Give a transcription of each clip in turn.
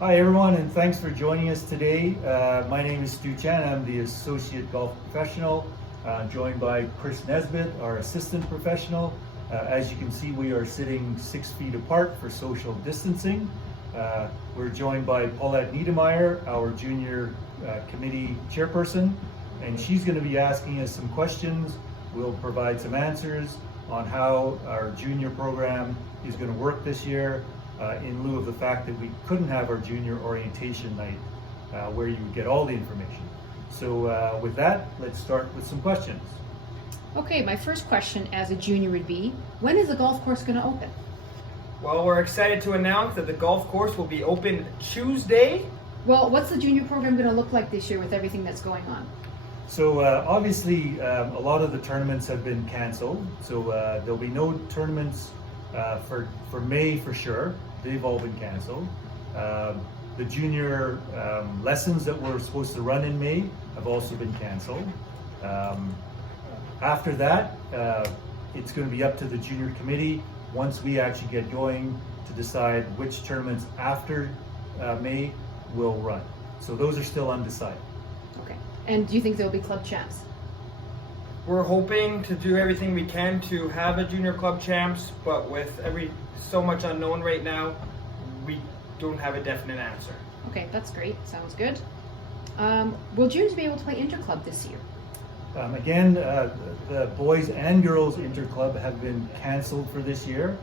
Hi everyone, and thanks for joining us today. My name is Stu Chan. I'm the Associate Golf Professional, joined by Chris Nesbitt, our Assistant Professional. As you can see, we are sitting 6 feet apart for social distancing. We're joined by Paulette Niedermeyer, our Junior Committee Chairperson, and she's going to be asking us some questions. We'll provide some answers on how our junior program is going to work this year, in lieu of the fact that we couldn't have our junior orientation night where you would get all the information. So with that, let's start with some questions. Okay, my first question as a junior would be, when is the golf course going to open? Well, we're excited to announce that the golf course will be open Tuesday. Well, what's the junior program going to look like this year with everything that's going on? So obviously a lot of the tournaments have been canceled, so there'll be no tournaments for May for sure. They've all been canceled. The junior lessons that were supposed to run in May have also been canceled. After that, it's going to be up to the junior committee once we actually get going to decide which tournaments after May will run. So those are still undecided. Okay. And do you think there'll be club champs? We're hoping to do everything we can to have a junior club champs, but with so much unknown right now, we don't have a definite answer. Okay, that's great. Sounds good. Will juniors be able to play interclub this year? Again, the boys and girls interclub have been canceled for this year,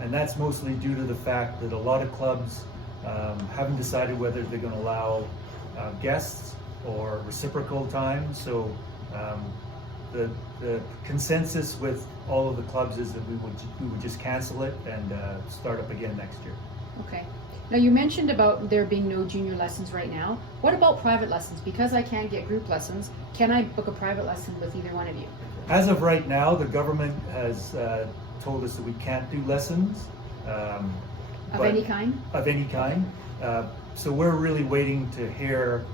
and that's mostly due to the fact that a lot of clubs haven't decided whether they're going to allow guests or reciprocal time. So the consensus with all of the clubs is that we would just cancel it and start up again next year. Okay. Now you mentioned about there being no junior lessons right now. What about private lessons? Because I can't get group lessons, can I book a private lesson with either one of you? As of right now, the government has told us that we can't do lessons. Of any kind? Of any kind. So we're really waiting to hear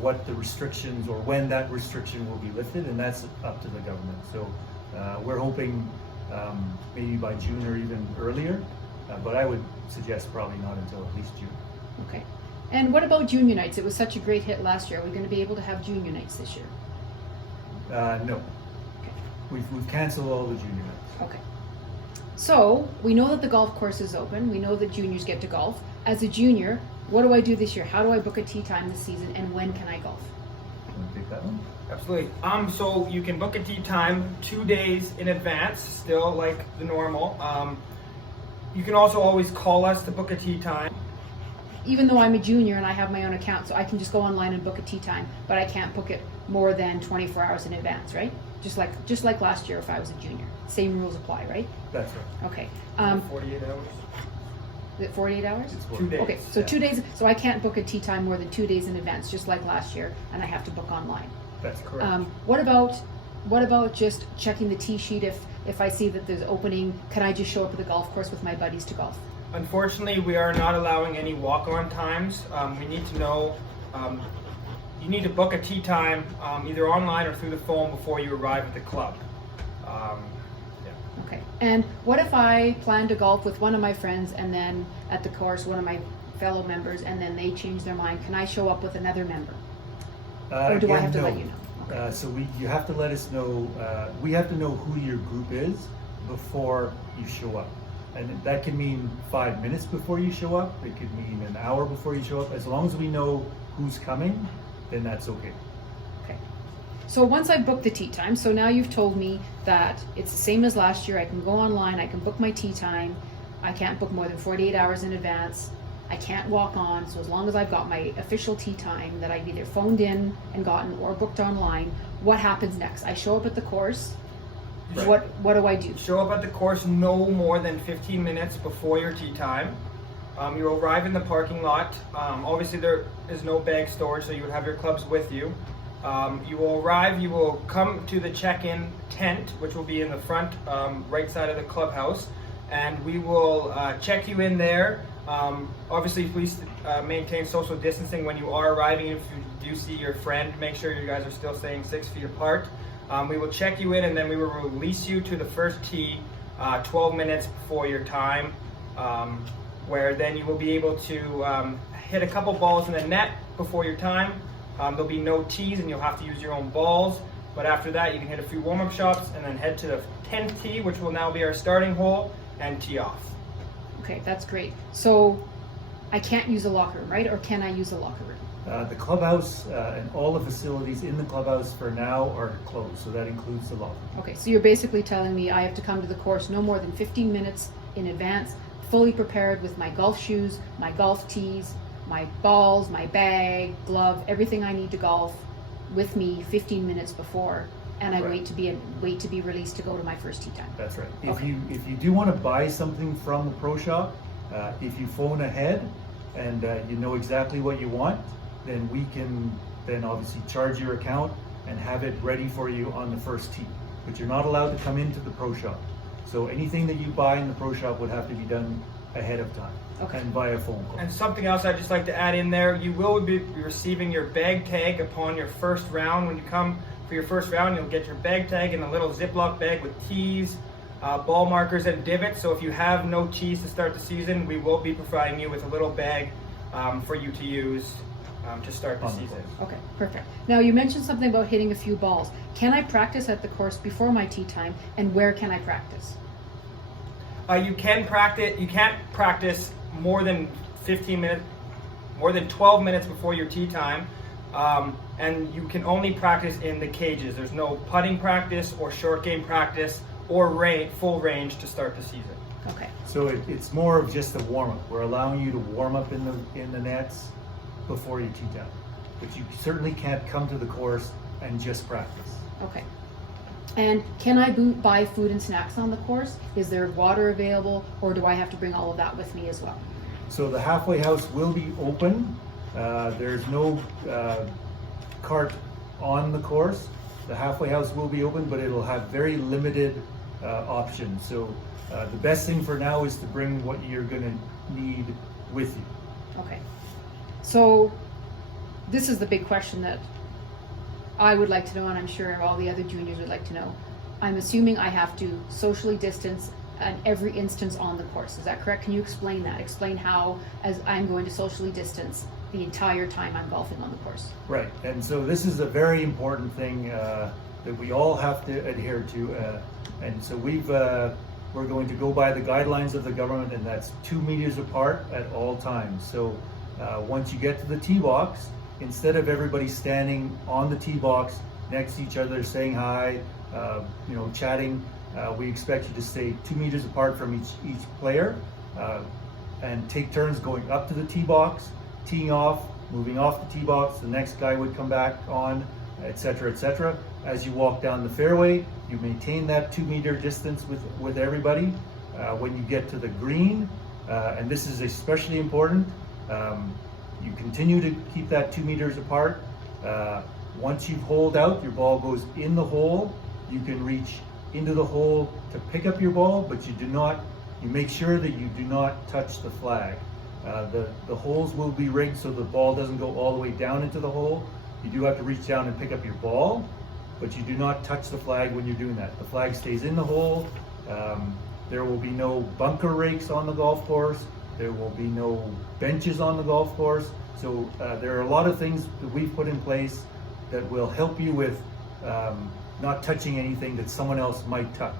what the restrictions or when that restriction will be lifted, and that's up to the government. So we're hoping maybe by June or even earlier, but I would suggest probably not until at least June. Okay. And what about junior nights? It was such a great hit last year. Are we going to be able to have junior nights this year? No. Okay. We've canceled all the junior nights. Okay. So we know that the golf course is open. We know that juniors get to golf. As a junior, what do I do this year? How do I book a tee time this season, and when can I golf? Want to take that one? Absolutely. So you can book a tee time 2 days in advance, still like the normal. You can also always call us to book a tee time. Even though I'm a junior and I have my own account, so I can just go online and book a tee time, but I can't book it more than 24 hours in advance, right? Just like last year if I was a junior. Same rules apply, right? That's right. Okay. 48 hours. Is it 48 hours? It's 2 days. Okay, so Yeah. 2 days. So I can't book a tee time more than 2 days in advance, just like last year, and I have to book online. That's correct. What about just checking the tee sheet if I see that there's opening? Can I just show up at the golf course with my buddies to golf? Unfortunately, we are not allowing any walk-on times. We need to know, you need to book a tee time either online or through the phone before you arrive at the club. Yeah. Okay. And what if I plan to golf with one of my friends and then at the course one of my fellow members and then they change their mind? Can I show up with another member? Or do I Again, have to no. let you know? Okay. So you have to let us know, we have to know who your group is before you show up. And that can mean 5 minutes before you show up, it could mean an hour before you show up. As long as we know who's coming, then that's okay. Okay. So once I book the tee time, so now you've told me that it's the same as last year. I can go online, I can book my tee time. I can't book more than 48 hours in advance. I can't walk on, so as long as I've got my official tee time that I've either phoned in and gotten or booked online, what happens next? I show up at the course. Right. What do I do? Show up at the course no more than 15 minutes before your tee time. You arrive in the parking lot. Obviously there is no bag storage, so you would have your clubs with you. You will arrive, you will come to the check-in tent, which will be in the front right side of the clubhouse, and we will check you in there. Obviously please maintain social distancing when you are arriving. If you do see your friend, make sure you guys are still staying 6 feet apart. We will check you in and then we will release you to the first tee 12 minutes before your time, where then you will be able to hit a couple balls in the net before your time. There'll be no tees and you'll have to use your own balls. But after that, you can hit a few warm-up shots and then head to the 10th tee, which will now be our starting hole, and tee off. Okay, that's great. So I can't use a locker room, right? Or can I use a locker room? The clubhouse and all the facilities in the clubhouse for now are closed, so that includes the locker. Okay, so you're basically telling me I have to come to the course no more than 15 minutes in advance, fully prepared with my golf shoes, my golf tees, my balls, my bag, glove, everything I need to golf with me 15 minutes before, and I Right. wait to be released to go to my first tee time. That's right. Okay. If you do want to buy something from the pro shop, if you phone ahead and you know exactly what you want, then we can then obviously charge your account and have it ready for you on the first tee. But you're not allowed to come into the pro shop. So anything that you buy in the pro shop would have to be done ahead of time. Okay. And via phone call. And something else I'd just like to add in there, you will be receiving your bag tag upon your first round. When you come for your first round, you'll get your bag tag in a little Ziploc bag with tees, ball markers, and divots. So if you have no tees to start the season, we will be providing you with a little bag for you to use to start the On the season. course. Okay, perfect. Now you mentioned something about hitting a few balls. Can I practice at the course before my tee time, and where can I practice? You can practice. You can't practice more than 15 minutes, more than 12 minutes before your tee time, and you can only practice in the cages. There's no putting practice or short game practice or full range to start the season. Okay, So it's more of just a warm up. We're allowing you to warm up in the nets before you tee time, but you certainly can't come to the course and just practice. okay. And can I buy food and snacks on the course? Is there water available, or do I have to bring all of that with me as well? So the halfway house will be open. There's no cart on the course. The halfway house will be open, but it'll have very limited options. So the best thing for now is to bring what you're going to need with you. Okay. So this is the big question that I would like to know, and I'm sure all the other juniors would like to know. I'm assuming I have to socially distance at every instance on the course. Is that correct? Can you explain that? Explain how, as I'm going to socially distance the entire time I'm golfing on the course. Right, and so this is a very important thing that we all have to adhere to, and so we're going to go by the guidelines of the government, and that's 2 meters apart at all times. So once you get to the tee box, instead of everybody standing on the tee box next to each other, saying hi, chatting, we expect you to stay 2 meters apart from each player, and take turns going up to the tee box, teeing off, moving off the tee box. The next guy would come back on, etc., etc. As you walk down the fairway, you maintain that 2 meter distance with everybody. When you get to the green, and this is especially important, you continue to keep that 2 meters apart. Once you've holed out, your ball goes in the hole. You can reach into the hole to pick up your ball, but you make sure that you do not touch the flag. The holes will be rigged so the ball doesn't go all the way down into the hole. You do have to reach down and pick up your ball, but you do not touch the flag when you're doing that. The flag stays in the hole. There will be no bunker rakes on the golf course. There will be no benches on the golf course. So there are a lot of things that we've put in place that will help you with not touching anything that someone else might touch.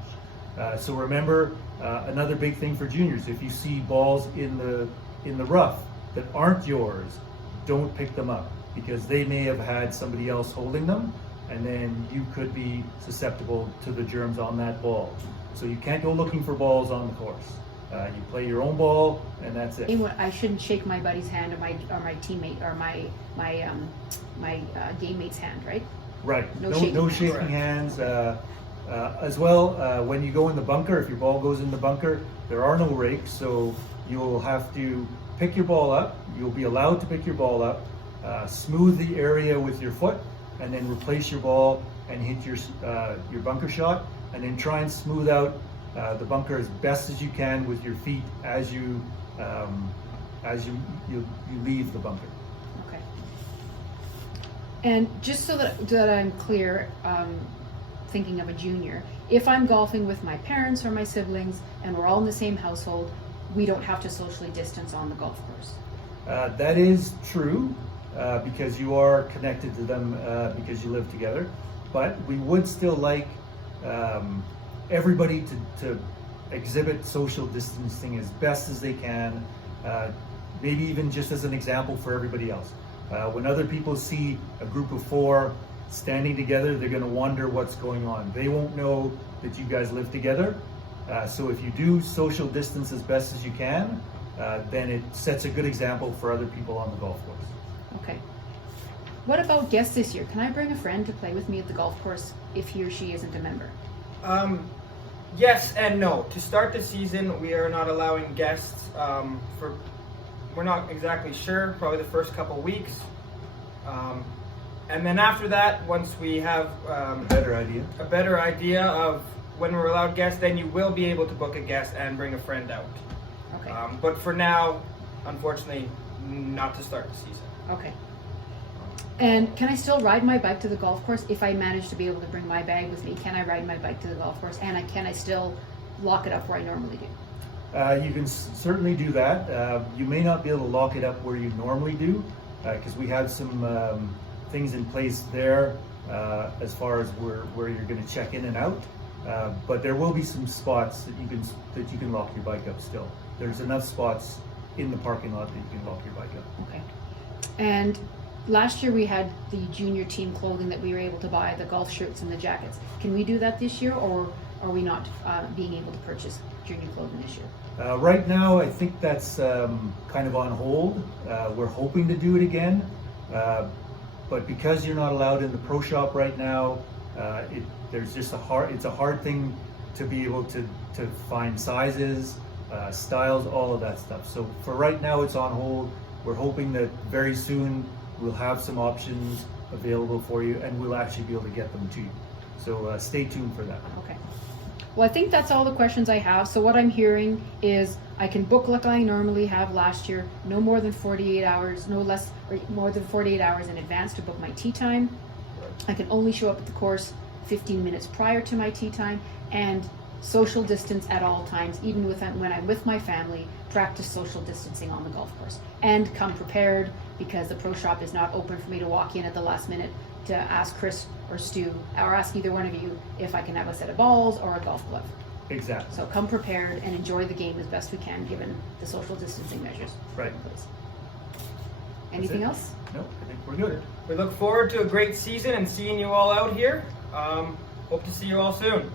So remember, another big thing for juniors, if you see balls in the rough that aren't yours, don't pick them up, because they may have had somebody else holding them, and then you could be susceptible to the germs on that ball. So you can't go looking for balls on the course. You play your own ball, and that's it. I shouldn't shake my buddy's hand or my teammate or my game mate's hand, right? Right. No No shaking shaking hands. As well, when you go in the bunker, if your ball goes in the bunker, there are no rakes, so you'll have to pick your ball up. You'll be allowed to pick your ball up, smooth the area with your foot, and then replace your ball and hit your bunker shot, and then try and smooth out the bunker as best as you can with your feet as you leave the bunker. Okay. And just so that I'm clear, thinking of a junior, if I'm golfing with my parents or my siblings and we're all in the same household, we don't have to socially distance on the golf course. That is true because you are connected to them because you live together. But we would still like everybody to exhibit social distancing as best as they can, maybe even just as an example for everybody else. When other people see a group of 4 standing together, they're going to wonder what's going on. They won't know that you guys live together. So if you do social distance as best as you can, then it sets a good example for other people on the golf course. Okay. What about guests this year? Can I bring a friend to play with me at the golf course if he or she isn't a member? Yes and no. To start the season, we are not allowing guests we're not exactly sure, probably the first couple weeks. And then after that, once we have a better idea of when we're allowed guests, then you will be able to book a guest and bring a friend out. Okay. But for now, unfortunately, not to start the season. Okay. And can I still ride my bike to the golf course if I manage to be able to bring my bag with me? Can I ride my bike to the golf course, and can I still lock it up where I normally do? You can certainly do that. You may not be able to lock it up where you normally do because we have some things in place there as far as where you're going to check in and out. But there will be some spots that you can lock your bike up still. There's enough spots in the parking lot that you can lock your bike up. Okay. And last year we had the junior team clothing that we were able to buy, the golf shirts and the jackets. Can we do that this year, or are we not being able to purchase junior clothing this year? Right now, I think that's kind of on hold. We're hoping to do it again, but because you're not allowed in the pro shop right now, it's a hard thing to be able to find sizes, styles, all of that stuff. So for right now, it's on hold. We're hoping that very soon we'll have some options available for you, and we'll actually be able to get them to you. So stay tuned for that. Okay. Well, I think that's all the questions I have. So what I'm hearing is I can book like I normally have last year, no more than 48 hours, no less or more than 48 hours in advance to book my tee time. I can only show up at the course 15 minutes prior to my tee time, and social distance at all times, even when I'm with my family, practice social distancing on the golf course. And come prepared, because the pro shop is not open for me to walk in at the last minute to ask Chris or Stu, or ask either one of you if I can have a set of balls or a golf glove. Exactly. So come prepared and enjoy the game as best we can given the social distancing measures. Right. Anything else? No, I think we're good. We look forward to a great season and seeing you all out here. Hope to see you all soon.